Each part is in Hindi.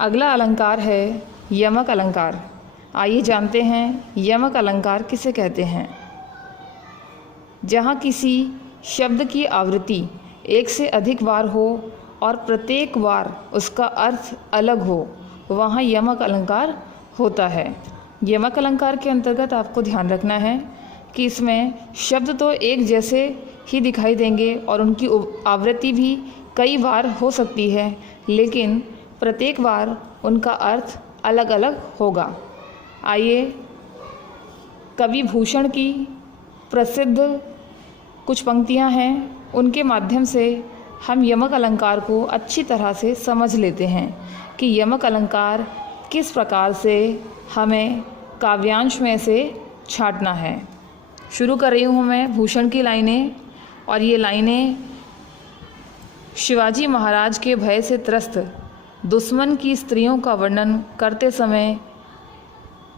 अगला अलंकार है यमक अलंकार। आइए जानते हैं यमक अलंकार किसे कहते हैं। जहाँ किसी शब्द की आवृत्ति एक से अधिक बार हो और प्रत्येक बार उसका अर्थ अलग हो, वहाँ यमक अलंकार होता है। यमक अलंकार के अंतर्गत आपको ध्यान रखना है कि इसमें शब्द तो एक जैसे ही दिखाई देंगे और उनकी आवृत्ति भी कई बार हो सकती है, लेकिन प्रत्येक बार उनका अर्थ अलग अलग होगा। आइए कवि भूषण की प्रसिद्ध कुछ पंक्तियां हैं, उनके माध्यम से हम यमक अलंकार को अच्छी तरह से समझ लेते हैं कि यमक अलंकार किस प्रकार से हमें काव्यांश में से छांटना है। शुरू कर रही हूँ मैं भूषण की लाइनें, और ये लाइनें शिवाजी महाराज के भय से त्रस्त दुश्मन की स्त्रियों का वर्णन करते समय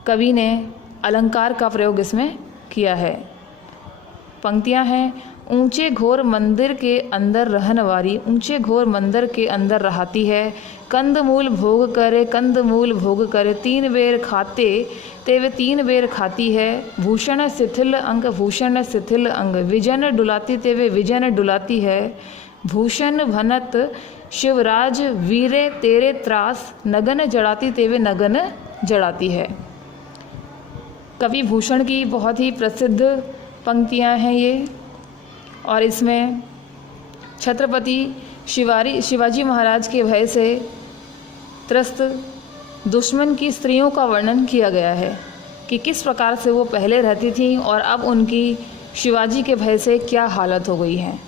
कवि ने अलंकार का प्रयोग इसमें किया है। पंक्तियां हैं, ऊंचे घोर मंदिर के अंदर रहन वारी, ऊंचे घोर मंदिर के अंदर रहती है, कंदमूल भोग करे, कंदमूल भोग करे, 3 बेर खाते तेवे 3 बेर खाती है, भूषण शिथिल अंग, भूषण शिथिल अंग, विजन डुलाती तेवे विजन डुलाती है, भूषण भनत शिवराज वीरे तेरे त्रास, नगन जड़ाती तेवे नगन जड़ाती है। कवि भूषण की बहुत ही प्रसिद्ध पंक्तियां हैं ये, और इसमें छत्रपति शिवाजी महाराज के भय से त्रस्त दुश्मन की स्त्रियों का वर्णन किया गया है कि किस प्रकार से वो पहले रहती थीं और अब उनकी शिवाजी के भय से क्या हालत हो गई है।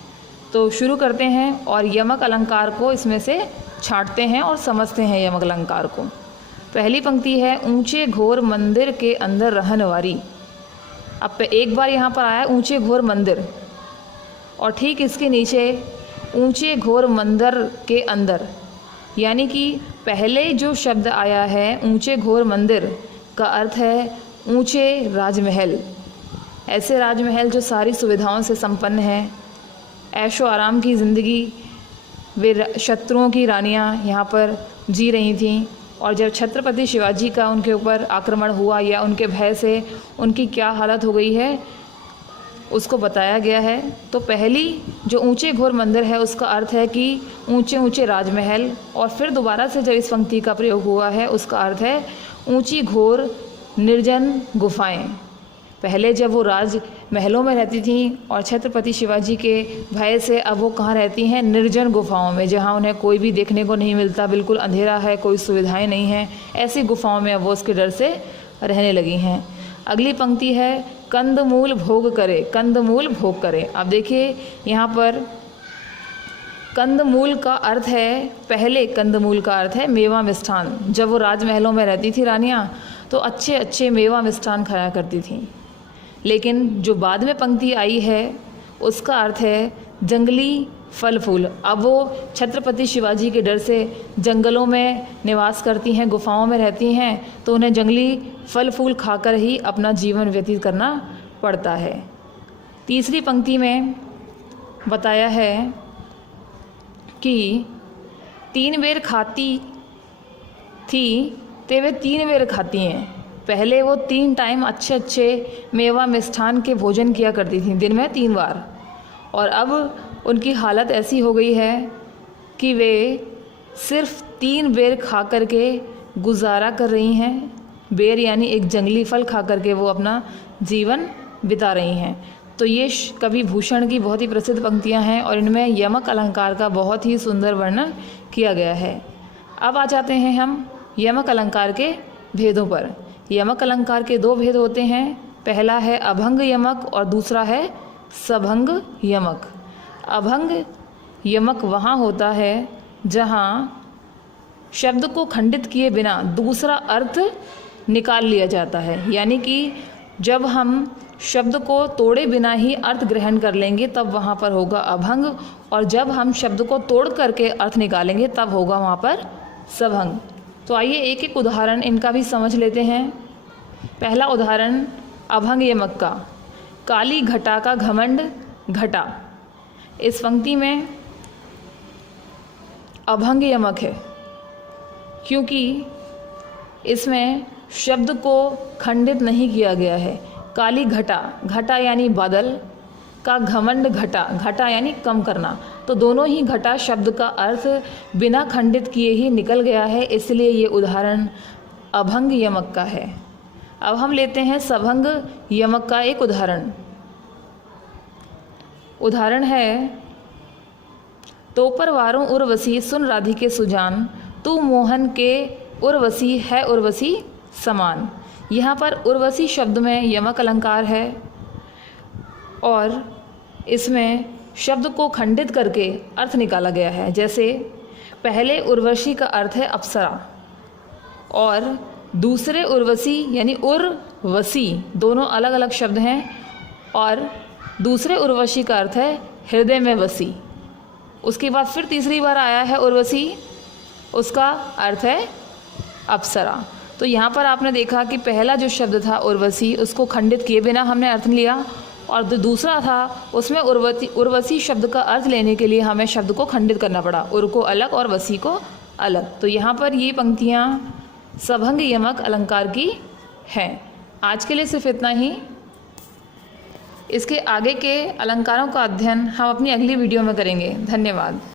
तो शुरू करते हैं और यमक अलंकार को इसमें से छांटते हैं और समझते हैं यमक अलंकार को। पहली पंक्ति है, ऊंचे घोर मंदिर के अंदर रहन वारी। अब एक बार यहाँ पर आया ऊंचे घोर मंदिर, और ठीक इसके नीचे ऊंचे घोर मंदिर के अंदर, यानी कि पहले जो शब्द आया है ऊंचे घोर मंदिर का अर्थ है ऊंचे राजमहल। ऐसे राजमहल जो सारी सुविधाओं से संपन्न है, ऐशो आराम की ज़िंदगी, वे शत्रुओं की रानियाँ यहाँ पर जी रही थीं, और जब छत्रपति शिवाजी का उनके ऊपर आक्रमण हुआ या उनके भय से उनकी क्या हालत हो गई है उसको बताया गया है। तो पहली जो ऊंचे घोर मंदिर है उसका अर्थ है कि ऊंचे ऊंचे राजमहल, और फिर दोबारा से जब इस पंक्ति का प्रयोग हुआ है उसका अर्थ है ऊंची घोर निर्जन गुफाएं। पहले जब वो राजमहलों में रहती थीं और छत्रपति शिवाजी के भय से अब वो कहाँ रहती हैं, निर्जन गुफाओं में, जहाँ उन्हें कोई भी देखने को नहीं मिलता, बिल्कुल अंधेरा है, कोई सुविधाएं नहीं हैं। ऐसी गुफाओं में अब वो उसके डर से रहने लगी हैं। अगली पंक्ति है, कंदमूल भोग करे, कंदमूल भोग करे। अब देखिए यहाँ पर कंदमूल का अर्थ है, पहले कंदमूल का अर्थ है मेवा मिष्ठान। जब वो राजमहलों में रहती थी रानियाँ तो अच्छे अच्छे मेवा मिष्ठान खाया करती थीं, लेकिन जो बाद में पंक्ति आई है उसका अर्थ है जंगली फल फूल। अब वो छत्रपति शिवाजी के डर से जंगलों में निवास करती हैं, गुफाओं में रहती हैं, तो उन्हें जंगली फल फूल खाकर ही अपना जीवन व्यतीत करना पड़ता है। तीसरी पंक्ति में बताया है कि 3 बेर खाती थी ते वे 3 बेर खाती हैं। पहले वो 3 टाइम अच्छे अच्छे मेवा मिष्ठान के भोजन किया करती थी, दिन में 3 बार, और अब उनकी हालत ऐसी हो गई है कि वे सिर्फ 3 बेर खा कर के गुजारा कर रही हैं। बेर यानी एक जंगली फल खा कर के वो अपना जीवन बिता रही हैं। तो ये कवि भूषण की बहुत ही प्रसिद्ध पंक्तियां हैं और इनमें यमक अलंकार का बहुत ही सुंदर वर्णन किया गया है। अब आ जाते हैं हम यमक अलंकार के भेदों पर। यमक अलंकार के 2 भेद होते हैं, पहला है अभंग यमक और दूसरा है सभंग यमक। अभंग यमक वहाँ होता है जहाँ शब्द को खंडित किए बिना दूसरा अर्थ निकाल लिया जाता है, यानी कि जब हम शब्द को तोड़े बिना ही अर्थ ग्रहण कर लेंगे तब वहाँ पर होगा अभंग, और जब हम शब्द को तोड़ करके अर्थ निकालेंगे तब होगा वहाँ पर सभंग। तो आइए एक एक उदाहरण इनका भी समझ लेते हैं। पहला उदाहरण अभंग यमक का, काली घटा का घमंड घटा। इस पंक्ति में अभंग यमक है, क्योंकि इसमें शब्द को खंडित नहीं किया गया है। काली घटा, घटा यानी बादल का घमंड, घटा, घटा यानी कम करना, तो दोनों ही घटा शब्द का अर्थ बिना खंडित किए ही निकल गया है, इसलिए ये उदाहरण अभंग यमक का है। अब हम लेते हैं सभंग यमक का एक उदाहरण। उदाहरण है, तो परवारों उर्वशी सुन राधिके सुजान, तू मोहन के उर्वशी है उर्वशी समान। यहाँ पर उर्वशी शब्द में यमक अलंकार है और इसमें शब्द को खंडित करके अर्थ निकाला गया है। जैसे पहले उर्वशी का अर्थ है अप्सरा और दूसरे उर्वशी यानी उर्वशी, दोनों अलग अलग शब्द हैं और दूसरे उर्वशी का अर्थ है हृदय में वसी। उसके बाद फिर तीसरी बार आया है उर्वशी, उसका अर्थ है अप्सरा। तो यहाँ पर आपने देखा कि पहला जो शब्द था उर्वशी, उसको खंडित किए बिना हमने अर्थ लिया और जो दूसरा था उसमें उर्वशी शब्द का अर्थ लेने के लिए हमें शब्द को खंडित करना पड़ा, उर को अलग और वसी को अलग। तो यहाँ पर ये पंक्तियाँ सभंग यमक अलंकार की हैं। आज के लिए सिर्फ इतना ही। इसके आगे के अलंकारों का अध्ययन हम अपनी अगली वीडियो में करेंगे। धन्यवाद।